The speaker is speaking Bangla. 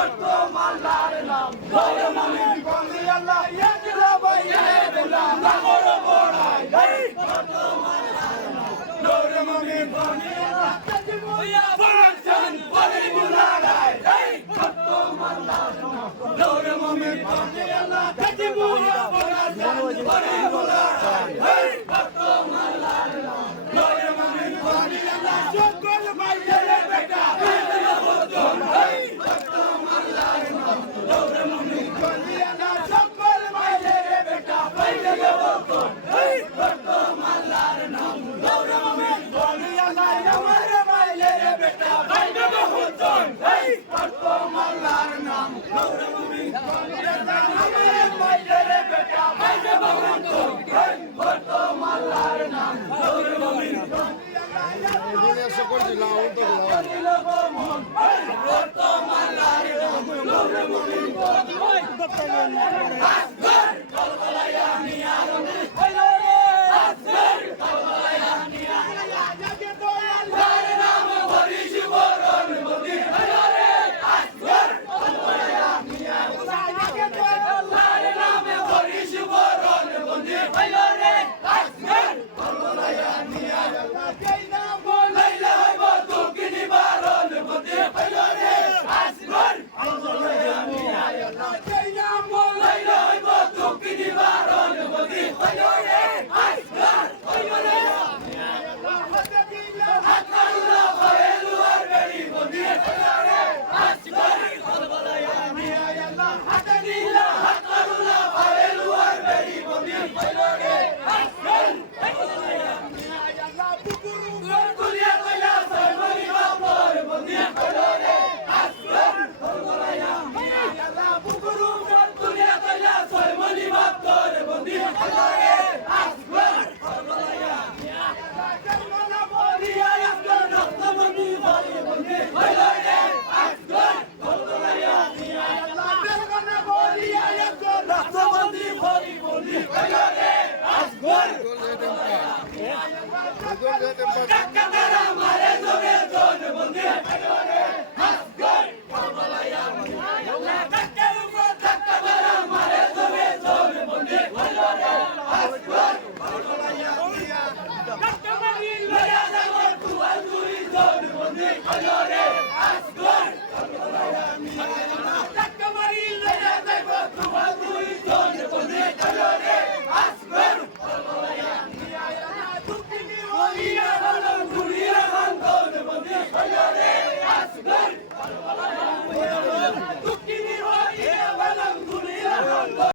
করতো মাল্লার নাম দৌড় মমিন বলি আল্লাহ একলা বাইরে দিলাম নাগর বড়াই এই করতো মাল্লার নাম দৌড় মমিন বলি আল্লাহ কাজিমুয়া বড়ান বলি বুলাগাই এই করতো মাল্লার নাম দৌড় মমিন বলি আল্লাহ কাজিমুয়া বড়ান বলি বুলাগাই এই করতো মাল্লার নাম দৌড় মমিন বলি আল্লাহ সকল বাইরে বেটা Hey!